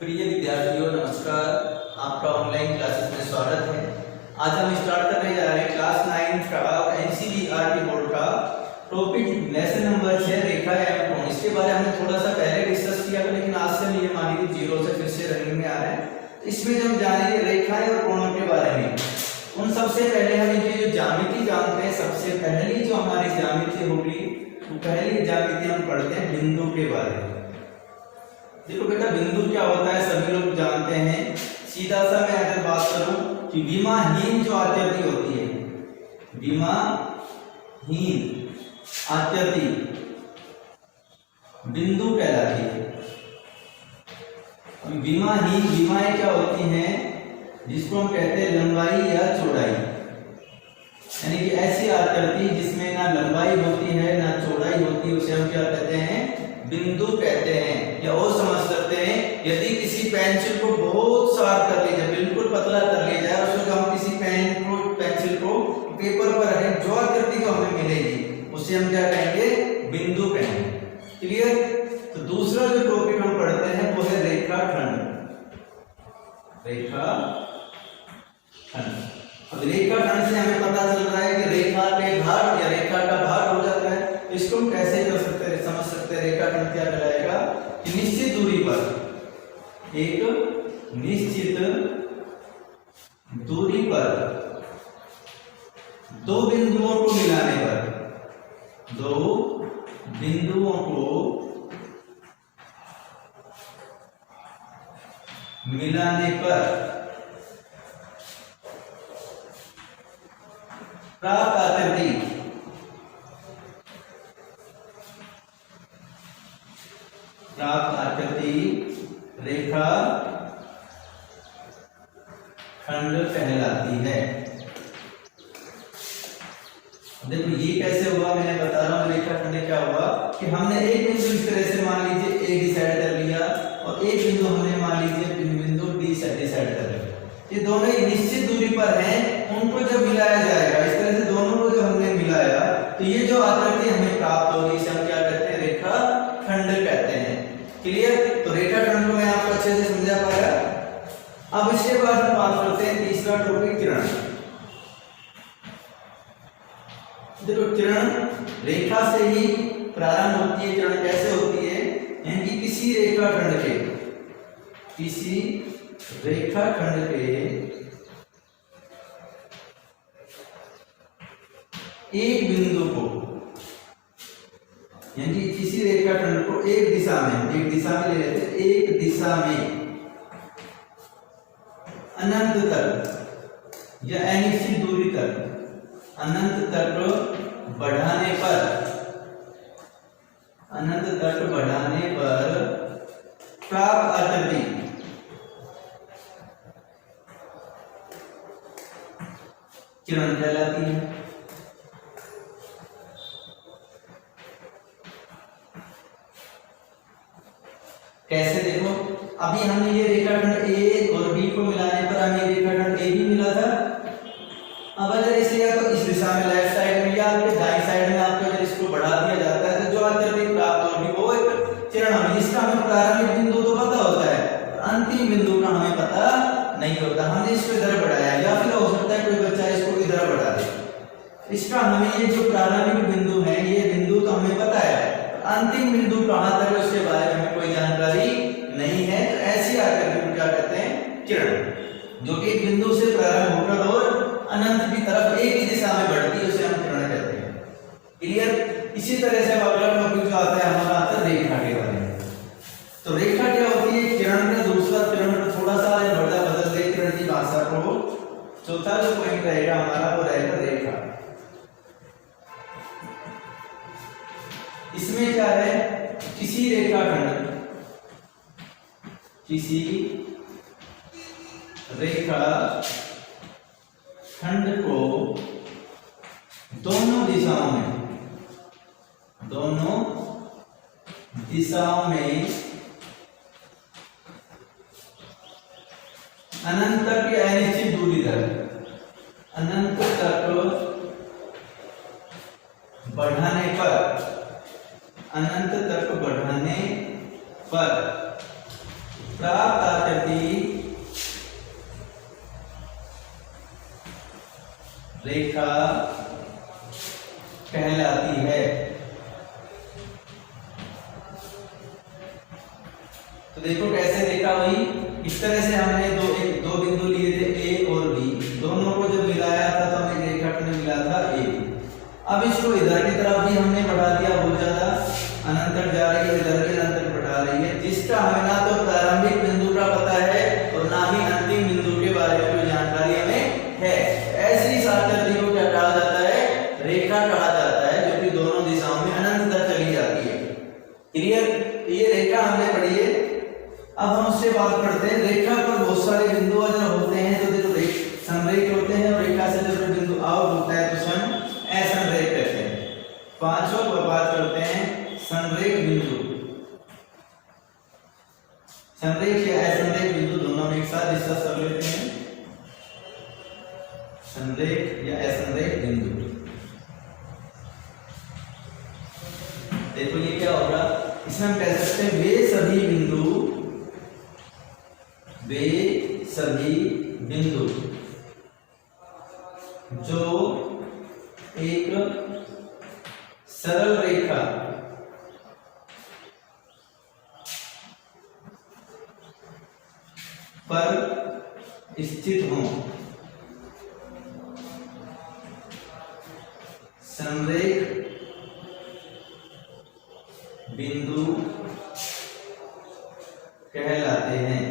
प्रिय विद्यार्थियों नमस्कार, आपका ऑनलाइन क्लासेस में स्वागत है। आज हम स्टार्ट करने जा रहे हैं क्लास 9 का एनसीईआरटी बोर्ड का टॉपिक लेसन नंबर 6 रेखा एवं कोण। इसके बारे में हमने थोड़ा सा पहले डिस्कस किया था, लेकिन आज से हम ये मान लीजिए 0 से फिर से रनिंग में आ रहे हैं। इसमें जो हम जानेंगे रेखाएं और कोणों के बारे में। उन सबसे पहले हम इनकी जो ज्यामिति जानते हैं, सबसे पहली जो हमारी ज्यामिति होगी, तो पहली ज्यामिति हम पढ़ते हैं बिंदु के बारे में। देखो बेटा, बिंदु क्या होता है सभी लोग जानते हैं। सीधा सा मैं अगर बात करूं कि विमाहीन जो आकृति होती है, विमाहीन आकृति बिंदु कहलाती है। विमाहीन विमाएं क्या होती हैं, जिसको हम कहते हैं लंबाई या चौड़ाई, यानी कि ऐसी आकृति जिसमें ना लंबाई होती है ना चौड़ाई होती है, उसे हम क्या कहते हैं, बिंदु कहते हैं। या और समझ सकते हैं, यदि किसी पेंसिल को बहुत शार्प कर लिया जाए, बिल्कुल पतला कर लिया जाए, उसको हम किसी पेंसिल को पेपर पर रखें, जो आकृति को हमें मिलेगी उसे हम क्या कहेंगे, बिंदु कहेंगे। क्लियर? तो दूसरा जो टॉपिक हम पढ़ते हैं वो है रेखाखंड। रेखाखंड, अब रेखाखंड से हमें पता चल रहा है कि रेखा के भाग या रेखा का भाग हो जाता है। इसको हम कैसे कर सकते हैं, समझ सकते हैं। रेखाखंड क्या कहलाएगा कि निश्चित दूरी पर, एक निश्चित दूरी पर दो बिंदुओं को मिलाने पर, दो बिंदुओं को मिलाने पर प्राप्त आकृति रेखा खंड कहलाती है। देखो ये कैसे हुआ, मैंने बता रहा हूं। रेखाखंड क्या हुआ कि हमने एक बिंदु इस तरह से मान लीजिए ए डिसाइड कर लिया, और एक बिंदु हमने मान लीजिए बिंदु डी डिसाइड कर लिया। ये दोनों एक निश्चित दूरी पर हैं, उनको जब मिलाया जाएगा, इस तरह से दोनों को जब हमने मिलाया, तो ये जो आकृति हमें प्राप्त होगी, इसे हम क्या कहते हैं, रेखाखंड कहते हैं। क्लियर? तो रेखाखंड को मैं आपको अच्छे से समझा पाया। अब इसके बाद हम बात करते हैं तीसरा टॉपिक, किरण। देखो किरण रेखा से ही प्रारंभ होती है। किरण कैसे होती है, यानी कि किसी रेखाखंड के एक बिंदु को, यानी किसी रेखाखंड को एक दिशा में ले लेते हैं, एक दिशा में अनंत तक या अनिश्चित दूरी तक, अनंत तक बढ़ाने पर प्राप्त आकृति किरण कहलाती है। कैसे? देखो, अभी हमने ये रेखाखंड ए और बी को मिलाने पर हमें रेखाखंड ए भी मिला था। अब अगर इसे या तो इस दिशा में लेफ्ट साइड में या आपके दाईं साइड में आपको अगर इसको बढ़ा दिया जाता है, तो जो आकृति प्राप्त होगी वो एक किरण होगी। इसका हमें प्रारंभिक बिंदु तो पता होता है, अंतिम बिंदु का हमें पता नहीं होता। हमने इसको इधर बढ़ाया, या फिर हो सकता है कोई बच्चा इसको इधर बढ़ा दे। इसका हमें ये जो प्रारंभिक बिंदु है, ये बिंदु तो हमें पता है, अंतिम बिंदु कहां तक है उसके बारे में कोई जानकारी नहीं है। तो ऐसी आकृति को क्या कहते हैं, किरण, जो कि एक बिंदु से प्रारंभ होकर और अनंत की तरफ एक ही दिशा में बढ़ती है, उसे हम किरण कहते हैं। क्लियर? इसी तरह से अगला टॉपिक जो आता है हमारा आता है रेखा के बारे में। तो रेखा क्या होती है, किरण का दूसरा, किरण को थोड़ा सा बदल दे किरण की भाषा को। चौथा जो पॉइंट रहेगा हमारा वो रहेगा रेखा। इसमें क्या है, किसी रेखाखंड को दोनों दिशाओं में अनंत तक या अनिश्चित दूरी तक, अनंत तक बढ़ाने पर प्राप्त रेखा कहलाती है। तो देखो कैसे रेखा हुई, इस तरह से हमने दो बिंदु लिए थे ए और बी, दोनों को जब मिलाया था तो हमें रेखाखंड मिला था ए। अब इसको इधर की तरफ भी हमने बढ़ा दिया, बहुत ज्यादा अनंतर जा रही है, इधर के अनंतर बढ़ा रही है, जिसका हमें ना तो प्रारंभिक बिंदु का पता है और ना ही अंतिम बिंदु के बारे में कोई जानकारी हमें है। ऐसी आकृति को क्या कहा जाता है, रेखा कहा जाता है, जो कि दोनों दिशाओं में अनंत तक चली जाती है। क्लियर, ये रेखा हमने पढ़ी है। अब हम उससे बात करते हैं, रेखा पर बहुत सारे बिंदु अगर होते हैं तो देखो समरेख होते हैं, और रेखा से जब बिंदु आउट होता है तो हम असमरेख कहते हैं। पांचों पर बात करते हैं समरेख बिंदु, समरेख या असमरेख बिंदु दोनों में एक साथ डिस्कस कर लेते हैं। समरेख या असमरेख बिंदु, देखो ये क्या होगा, इसमें हम कह सकते हैं वे सभी बिंदु जो एक सरल रेखा पर स्थित हों, समरेख बिंदु कहलाते हैं।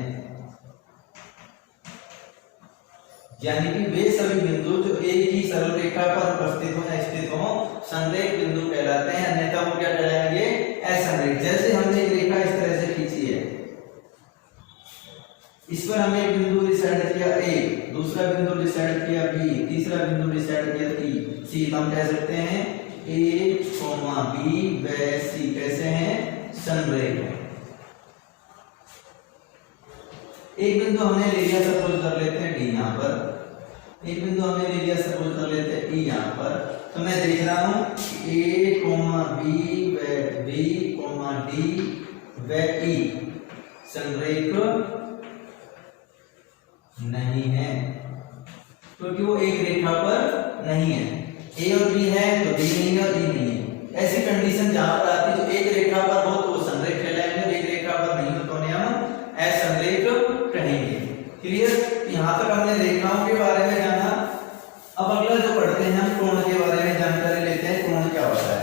यानी कि वे सभी बिंदु जो एक ही सरल रेखा पर उपस्थित हो या स्थित हो समरेख बिंदु कहलाते हैं, अन्यथा वो क्या कहलाएंगे, असमरेख। जैसे हमने एक रेखा इस तरह से खींची है, इस पर हमने एक बिंदु डिसाइड किया ए, दूसरा बिंदु डिसाइड किया बी, तीसरा बिंदु डिसाइड किया सी, तो हम कह सकते हैं ए, बी व सी कैसे हैं, समरेख। एक बिंदु हमने ले लिया, सपोज कर लेते हैं डी, यहाँ पर एक बिंदु हमने ले लिया, सपोज कर लेते हैं ई यहाँ पर, तो मैं देख रहा हूं ए, बी व बी, डी व ई समरेख नहीं है, क्योंकि वो एक रेखा पर नहीं है। ए और बी है तो डी नहीं है और ई नहीं है। ऐसी कंडीशन जहां पर आती है, जो एक रेखा पर हो तो वो समरेख कहलाएंगे, एक रेखा पर नहीं हो तो उन्हें हम असमरेख कहेंगे। क्लियर, यहाँ तक हमने रेखाओं के बारे में जाना। अब अगला जो पढ़ते हैं हम कोण के बारे में जानकारी लेते हैं, कोण क्या होता है।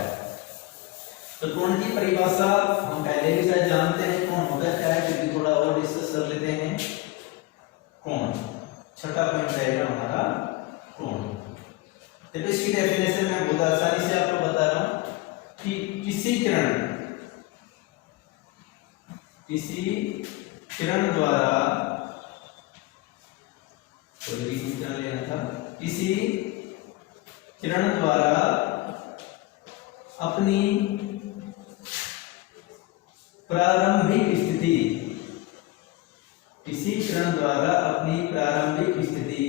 तो कोण की परिभाषा हम पहले भी शायद जानते हैं, कोण होता क्या है, क्योंकि थोड़ा और डिस्कस कर लेते हैं। कोण छठा पॉइंट रहेगा हमारा कोण। तो इसकी डेफिनेशन मैं बहुत आसानी से आपको बता रहा हूं कि किसी किरण द्वारा, लेना था, किसी किरण द्वारा अपनी प्रारंभिक स्थिति, किसी किरण द्वारा अपनी प्रारंभिक स्थिति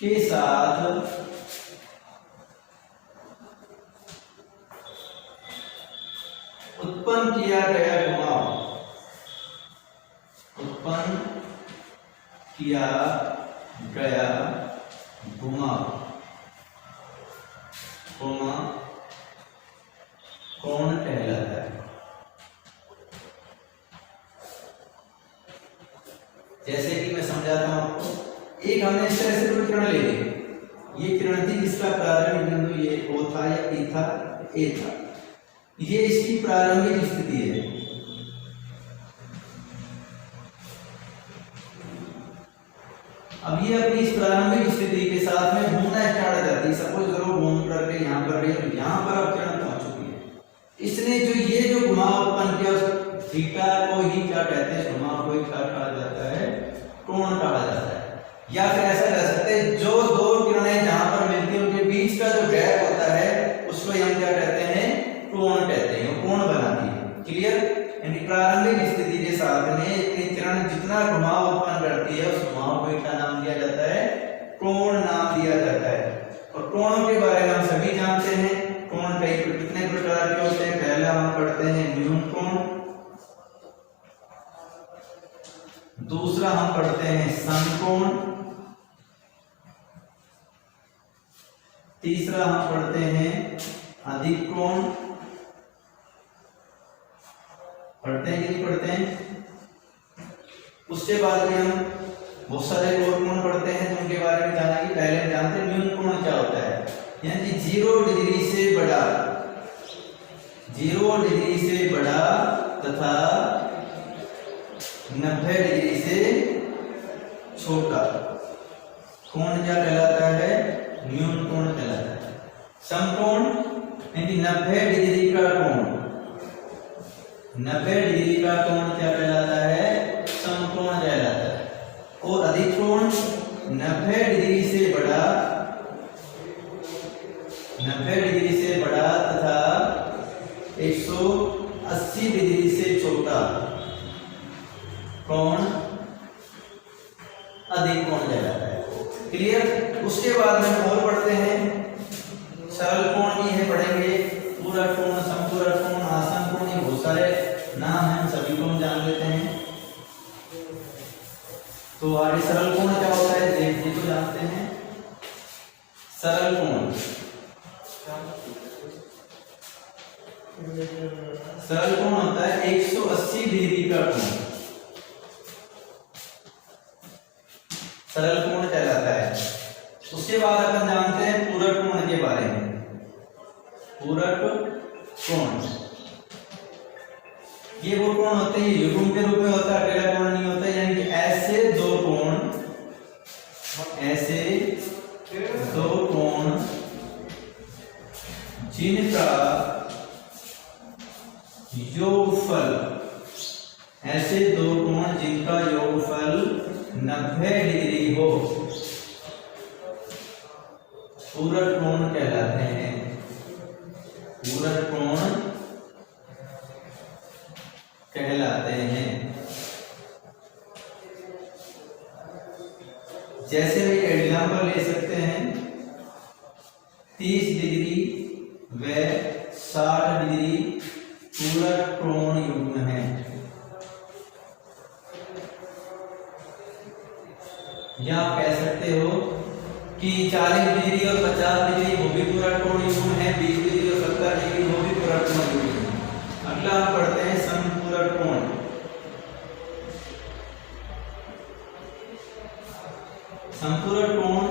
के साथ उत्पन्न किया गया घुमाव, उत्पन्न किया गया घुमाव कोण कहलाता है। जैसे कि मैं समझाता हूं आपको, एक हमने इस तरह से कोई किरण ले ली, ये किरण थी जिसका प्रारंभिक बिंदु ये ओ था या पी था, ए था, ये इसकी प्रारंभिक स्थिति है। अब ये अपनी इस प्रारंभिक स्थिति के साथ में घूमना स्टार्ट हो जाती है। सपोज करो घूम करके यहाँ पर रही है, यहाँ पर अब किरण पहुंच चुकी है। इसने जो ये जो घुमाव उत्पन्न किया उस थीटा को ही क्या कहते हैं, घुमाव को ही क्या कहा जाता है, कोण कहा जाता है। या फिर ऐसा कह सकते हैं जो दो किरणें जहां पर मिलती हैं उनके बीच का जो गैप होता है उसको हम क्या कहते हैं, कोण कहते हैं, कोण बनाती है। क्लियर, यानी प्रारंभिक स्थिति के साथ में एक किरण जितना घुमाव उत्पन्न करती है उस घुमाव को क्या नाम दिया जाता है, कोण नाम दिया जाता है। और कोणों के बारे में हम सभी जानते हैं, कोण कितने प्रकार के होते हैं। पहला हम पढ़ते हैं न्यून कोण, दूसरा हम पढ़ते हैं समकोण, तीसरा हम पढ़ते हैं अधिक कोण, पढ़ते हैं कि नहीं पढ़ते हैं। उसके बाद में हम बहुत सारे और कोण पढ़ते हैं तो उनके बारे में जाना कि पहले हम जानते हैं न्यून कोण क्या होता है, यानी कि 0 डिग्री से बड़ा, 0 डिग्री से बड़ा तथा 90 डिग्री से छोटा कोण क्या कहलाता है, न्यून कोण कहलाता है। समकोण यानी 90 डिग्री का कोण, 90 डिग्री का कोण क्या कहलाता है, समकोण कहलाता है। और अधिक कोण 90 डिग्री से बड़ा, 90 डिग्री से बड़ा तथा 180 डिग्री से छोटा कोण अधिक कोण कहलाता है। क्लियर। उसके बाद में और पढ़ते हैं सरल कोण भी है, पढ़ेंगे पूरक कोण, समपूरक कोण, आसन कोण, ये बहुत सारे नाम हैं, सभी को हम जान लेते हैं। तो आगे सरल कोण क्या होता है देखिए तो जानते हैं। सरल कोण, सरल कोण होता है 180 डिग्री का कोण, सरल कोण कहलाता है। उसके बाद अपन जानते हैं पूरक कोण के बारे में। पूरक कोण ये वो कोण होते हैं, युग्म के रूप में होता है, अकेला कोण नहीं होता, यानी कि ऐसे दो कोण, ऐसे दो कोण जिनका योगफल, ऐसे दो कोण जिनका योगफल 90 डिग्री हो, पूरक कोण कहलाते हैं। पूरक कोण कहलाते हैं। जैसे भी एग्जाम्पल ले सकते हैं, 30 डिग्री व 60 डिग्री पूरक कोण युग्म है। या आप कह सकते हो कि 40 डिग्री और 50 डिग्री वो भी पूरक कोण युग्म है, 20 डिग्री और 70 डिग्री वो भी पूरक कोण युग्म है। अगला हम पढ़ते हैं समपूरक कोण। समपूरक कोण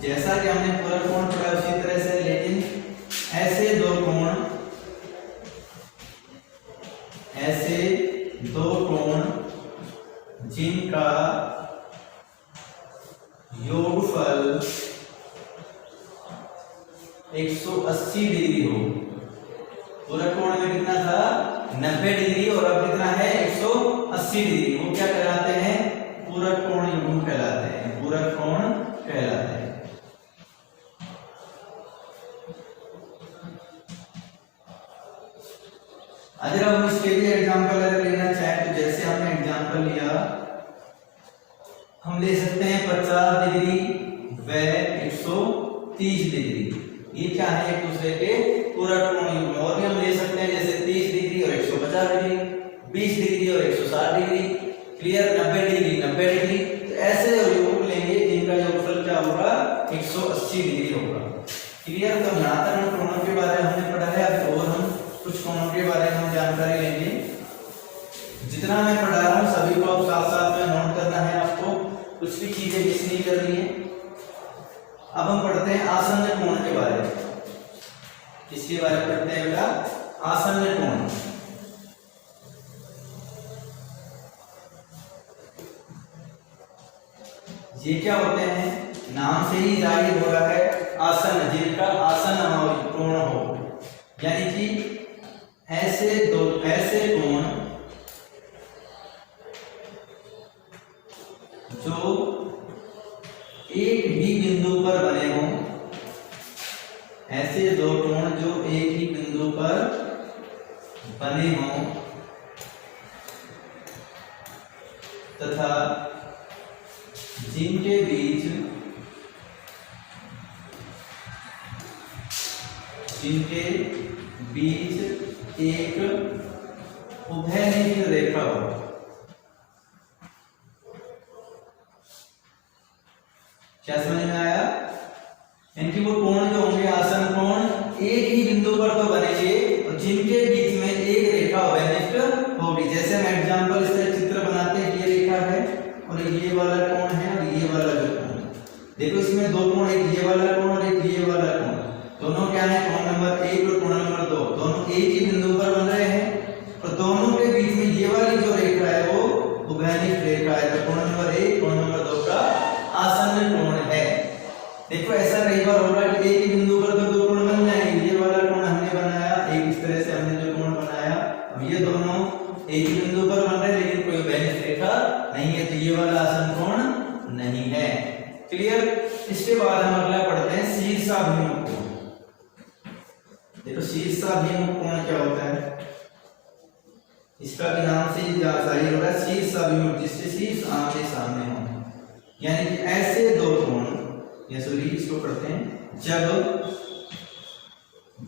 जैसा कि हमने पूरक कोण पढ़ा उसी तरह से, लेकिन ऐसे दो कोण, ऐसे दो कोण जिनका योगफल 180 डिग्री हो। पूरक कोण में कितना था, 90 डिग्री, और अब कितना है 180 डिग्री, वो क्या कहलाते हैं, पूरक कोण युग्म कहलाते हैं। पूरक कोण कहलाते हैं। अगर हम इसके लिए एग्जांपल अगर लेना चाहें तो जैसे हमने एग्जांपल लिया, हम ले सकते हैं 50 डिग्री व 130 डिग्री, ये क्या है एक दूसरे के पूरक कोण युग्म। और भी हम ले सकते हैं जैसे 30 डिग्री और 150 डिग्री, 20 डिग्री और 160 डिग्री, क्लियर, 90 डिग्री 90 डिग्री। तो ऐसे योग लेंगे जिनका योगफल क्या होगा, 180 डिग्री होगा। क्लियर। तो यहाँ तक हम कोणों के बारे में हमने पढ़ा है, अब और हम कुछ कोणों के बारे में हम जानकारी लेंगे। जितना मैं पढ़ा रहा हूँ सभी को अब साथ साथ में नोट करना है, आपको कुछ भी चीजें मिस नहीं करनी है। अब हम पढ़ते हैं आसन्न कोण के बारे में। किसके बारे में पढ़ते हैं बेटा, आसन्न कोण। ये क्या होते हैं, नाम से ही जाहिर हो रहा है, आसन्न, जिनका आसन्न कोण हो, यानी कि ऐसे दो, ऐसे कोण जो एक ही बिंदु पर बने हों, ऐसे दो कोण जो एक ही बिंदु पर बने हों तथा जिनके बीच एक उभयनिष्ठ रेखा हो। क्या समझ में आया? इनकी वो कोण जो होंगे एक ही बिंदु पर बन रहे हैं लेकिन कोई बेनिस रेखा नहीं है, तो ये वाला आसन कोण नहीं है। क्लियर। इसके बाद हम अगला पढ़ते हैं शीर्षाभिमुख कोण। देखो शीर्षाभिमुख कोण क्या होता है, इसका भी नाम से ही जाहिर हो रहा है, शीर्षाभिमुख, जिससे शीर्ष आमने सामने हो, यानी कि ऐसे दो कोण, या सॉरी इसको पढ़ते हैं, जब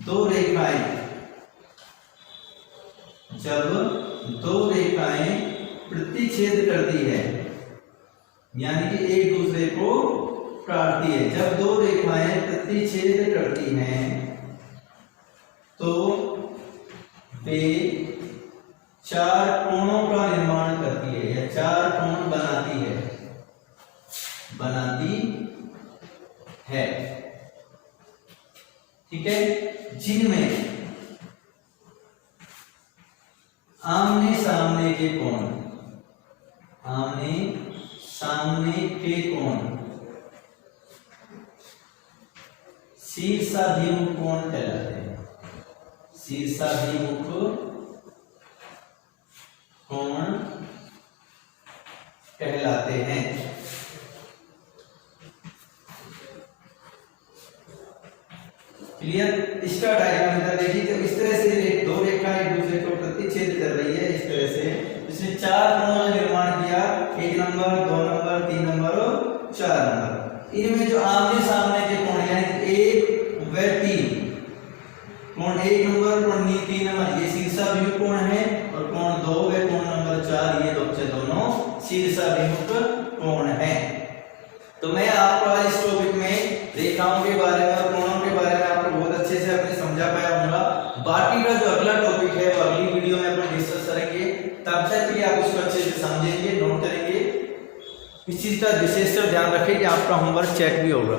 दो रेखाएं प्रतिच्छेद करती है, यानी कि एक दूसरे को काटती है, जब दो रेखाएं प्रतिच्छेद करती हैं तो वे चार कोणों का निर्माण करती है, या चार कोण बनाती है। ठीक है, जिनमें आमने सामने के कोण शीर्षाभिमुख कोण कहलाते हैं। शीर्षाभिमुख कोण कहलाते हैं। क्लियर। इसका डायग्राम इधर देखिए, तो इस तरह से दो रेखा एक दूसरे को प्रतिच्छेद कर रही है, इस तरह से इसने चार कोणों का निर्माण किया, 1 नंबर, 2 नंबर, 3 नंबर और 4 नंबर। इनमें जो आमने सामने के कोण यानी 1 व 3, कोण 1 नंबर, कोण 3 नंबर, ये शीर्षाभिमुख कोण है, और कोण 2 व कोण नंबर 4 ये दोनों शीर्षाभिमुख कोण है। तो मैं आपको आज इस टॉपिक में रेखाओं के बारे में और कोणों के बारे में आपको बहुत अच्छे से अपने समझा पाया हूँगा। बाकी का जो अगला टॉपिक है वो अगली वीडियो में अपन डिस्कस करेंगे, तब तक के लिए आप इसको अच्छे से समझेंगे, नोट करेंगे। इस चीज का विशेष ध्यान रखें कि आपका होमवर्क चेक भी होगा।